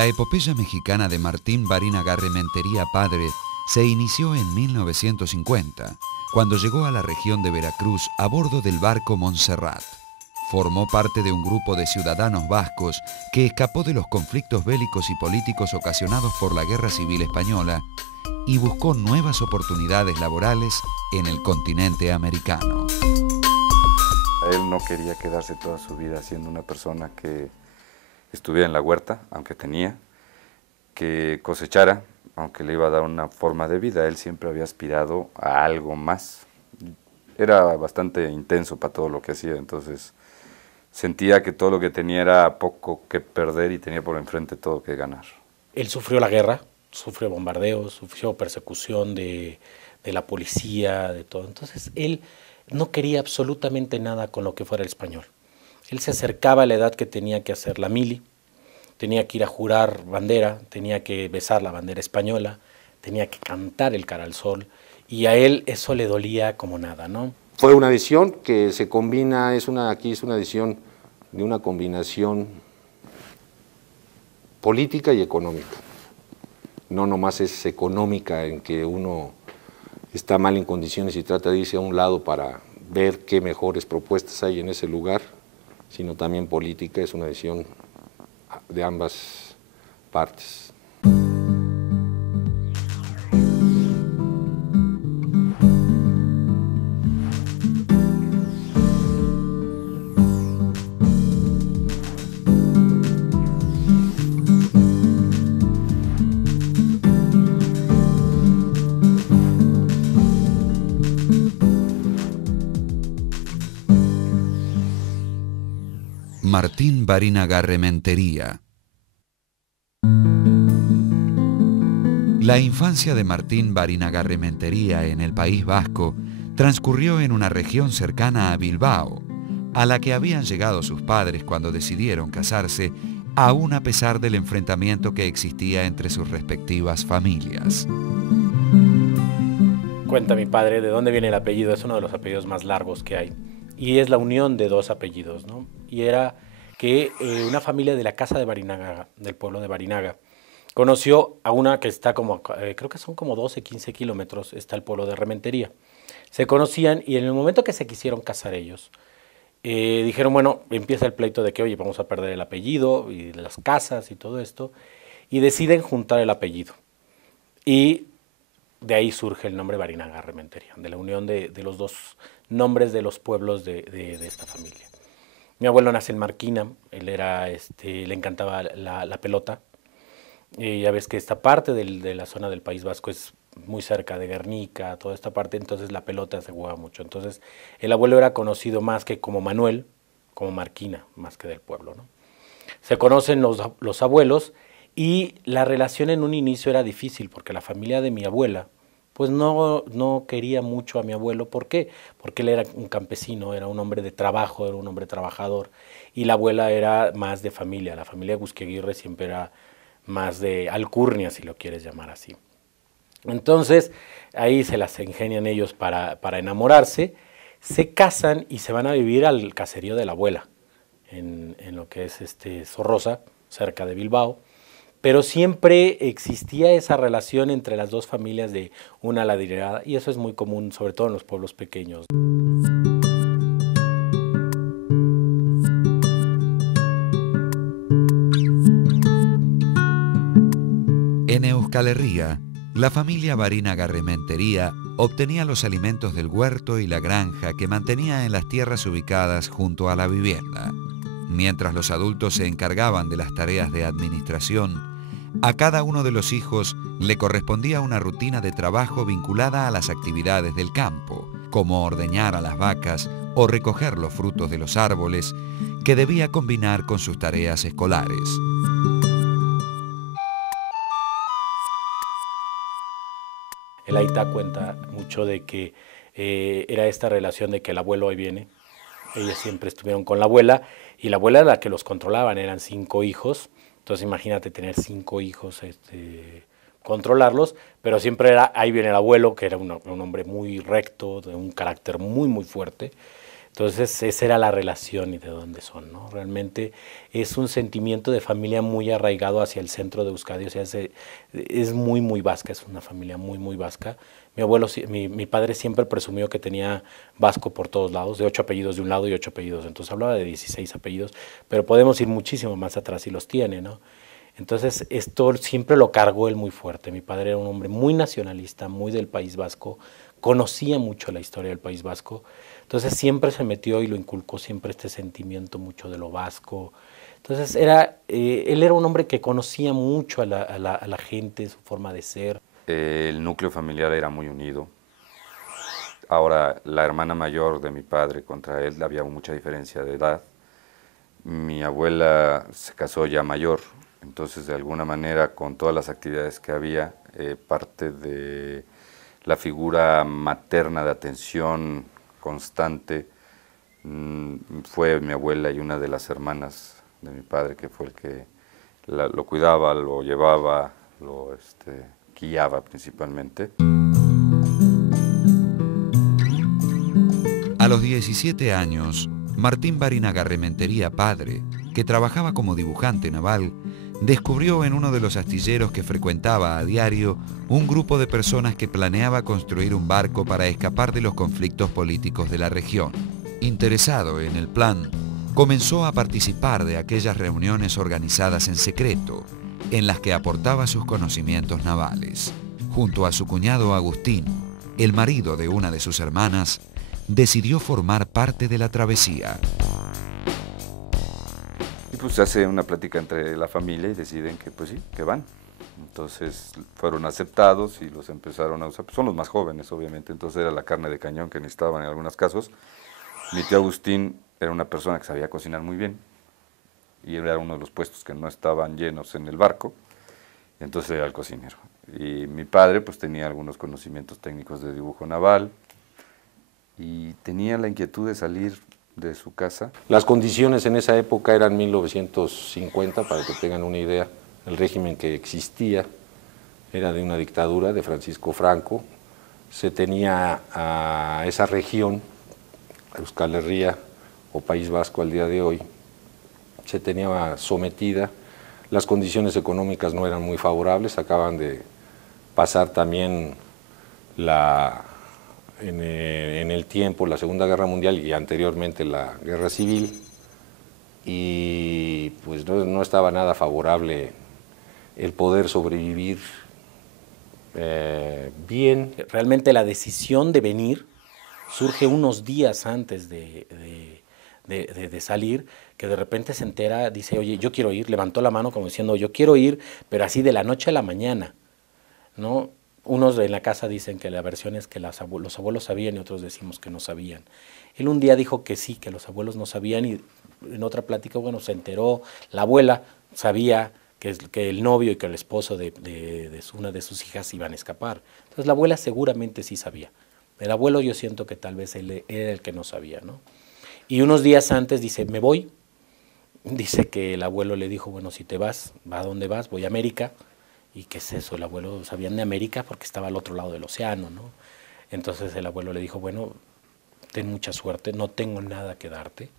La epopeya mexicana de Martín Barinagarrementería padre se inició en 1950, cuando llegó a la región de Veracruz a bordo del barco Montserrat. Formó parte de un grupo de ciudadanos vascos que escapó de los conflictos bélicos y políticos ocasionados por la Guerra Civil Española y buscó nuevas oportunidades laborales en el continente americano. Él no quería quedarse toda su vida siendo una persona que estuviera en la huerta, aunque tenía, que cosechara, aunque le iba a dar una forma de vida. Él siempre había aspirado a algo más. Era bastante intenso para todo lo que hacía, entonces sentía que todo lo que tenía era poco que perder y tenía por enfrente todo que ganar. Él sufrió la guerra, sufrió bombardeos, sufrió persecución de la policía, de todo. Entonces él no quería absolutamente nada con lo que fuera el español. Él se acercaba a la edad que tenía que hacer la mili, tenía que ir a jurar bandera, tenía que besar la bandera española, tenía que cantar el cara al sol, y a él eso le dolía como nada, ¿no? Fue una decisión que se combina, aquí es una decisión de una combinación política y económica. No nomás es económica en que uno está mal en condiciones y trata de irse a un lado para ver qué mejores propuestas hay en ese lugar, sino también política, es una decisión de ambas partes. Martín Barinagarrementería. La infancia de Martín Barinagarrementería en el País Vasco transcurrió en una región cercana a Bilbao, a la que habían llegado sus padres cuando decidieron casarse, aún a pesar del enfrentamiento que existía entre sus respectivas familias. Cuenta mi padre de dónde viene el apellido, es uno de los apellidos más largos que hay, y es la unión de dos apellidos, ¿no? Y era que una familia de la casa de Barinaga, del pueblo de Barinaga, conoció a una que está como, creo que son como 12, 15 kilómetros, está el pueblo de Rementería. Se conocían y en el momento que se quisieron casar ellos, dijeron, bueno, empieza el pleito de que, oye, vamos a perder el apellido y las casas y todo esto, y deciden juntar el apellido. Y de ahí surge el nombre Barinagarrementería, de la unión de los dos nombres de los pueblos de esta familia. Mi abuelo nace en Marquina, él era, le encantaba la pelota. Ya ves que esta parte de la zona del País Vasco es muy cerca de Guernica, toda esta parte, entonces la pelota se juega mucho. Entonces el abuelo era conocido más que como Manuel, como Marquina, más que del pueblo, ¿no? Se conocen los abuelos y la relación en un inicio era difícil porque la familia de mi abuela pues no quería mucho a mi abuelo. ¿Por qué? Porque él era un campesino, era un hombre de trabajo, era un hombre trabajador, y la abuela era más de familia. La familia Guzquiaguirre siempre era más de alcurnia, si lo quieres llamar así. Entonces, ahí se las ingenian ellos para enamorarse, se casan y se van a vivir al caserío de la abuela, en lo que es Zorroza, cerca de Bilbao. Pero siempre existía esa relación entre las dos familias de una ladrilada, y eso es muy común, sobre todo en los pueblos pequeños. En Euskal Herria, la familia Barinagarrementería obtenía los alimentos del huerto y la granja que mantenía en las tierras ubicadas junto a la vivienda. Mientras los adultos se encargaban de las tareas de administración, a cada uno de los hijos le correspondía una rutina de trabajo vinculada a las actividades del campo, como ordeñar a las vacas o recoger los frutos de los árboles, que debía combinar con sus tareas escolares. El Aita cuenta mucho de que era esta relación de que el abuelo hoy viene. Ellos siempre estuvieron con la abuela, y la abuela era la que los controlaban, eran 5 hijos. Entonces imagínate tener 5 hijos, controlarlos, pero siempre era, ahí viene el abuelo, que era un hombre muy recto, de un carácter muy, muy fuerte, Entonces, esa era la relación y de dónde son, ¿no? Realmente es un sentimiento de familia muy arraigado hacia el centro de Euskadi, o sea, es muy, muy vasca, es una familia muy, muy vasca. Mi abuelo, mi padre siempre presumió que tenía vasco por todos lados, de 8 apellidos de un lado y 8 apellidos, entonces hablaba de 16 apellidos, pero podemos ir muchísimo más atrás y los tiene, ¿no? Entonces, esto siempre lo cargó él muy fuerte. Mi padre era un hombre muy nacionalista, muy del País Vasco, conocía mucho la historia del País Vasco, entonces siempre se metió y lo inculcó siempre este sentimiento mucho de lo vasco. Entonces, él era un hombre que conocía mucho a la gente, su forma de ser. El núcleo familiar era muy unido. Ahora, la hermana mayor de mi padre contra él había mucha diferencia de edad. Mi abuela se casó ya mayor, entonces de alguna manera con todas las actividades que había, parte de la figura materna de atención constante fue mi abuela y una de las hermanas de mi padre, que fue el que lo cuidaba, lo llevaba, lo guiaba principalmente. A los 17 años, Martín Barinaga-Rementería padre, que trabajaba como dibujante naval, descubrió en uno de los astilleros que frecuentaba a diario un grupo de personas que planeaba construir un barco para escapar de los conflictos políticos de la región. Interesado en el plan, comenzó a participar de aquellas reuniones organizadas en secreto, en las que aportaba sus conocimientos navales. Junto a su cuñado Agustín, el marido de una de sus hermanas, decidió formar parte de la travesía. Y pues se hace una plática entre la familia y deciden que pues sí, que van. Entonces fueron aceptados y los empezaron a usar. Pues son los más jóvenes, obviamente, entonces era la carne de cañón que necesitaban en algunos casos. Mi tío Agustín era una persona que sabía cocinar muy bien y era uno de los puestos que no estaban llenos en el barco, entonces era el cocinero. Y mi padre pues tenía algunos conocimientos técnicos de dibujo naval y tenía la inquietud de salir de su casa. Las condiciones en esa época eran 1950, para que tengan una idea. El régimen que existía era de una dictadura de Francisco Franco. Se tenía a esa región, Euskal Herria o País Vasco al día de hoy, se tenía sometida. Las condiciones económicas no eran muy favorables, acaban de pasar también en el tiempo la Segunda Guerra Mundial y anteriormente la Guerra Civil, y pues no estaba nada favorable el poder sobrevivir bien. Realmente la decisión de venir surge unos días antes de salir, que de repente se entera, dice, oye, yo quiero ir, levantó la mano como diciendo, yo quiero ir, pero así de la noche a la mañana, ¿no? Unos en la casa dicen que la versión es que los abuelos sabían y otros decimos que no sabían. Él un día dijo que sí, que los abuelos no sabían, y en otra plática, bueno, se enteró, la abuela sabía que el novio y que el esposo de una de sus hijas iban a escapar. Entonces la abuela seguramente sí sabía. El abuelo yo siento que tal vez él era el que no sabía, ¿no? Y unos días antes dice, me voy. Dice que el abuelo le dijo, bueno, si te vas, ¿a dónde vas? Voy a América. ¿Y qué es eso? El abuelo sabían de América porque estaba al otro lado del océano, ¿no? Entonces el abuelo le dijo, bueno, ten mucha suerte, no tengo nada que darte.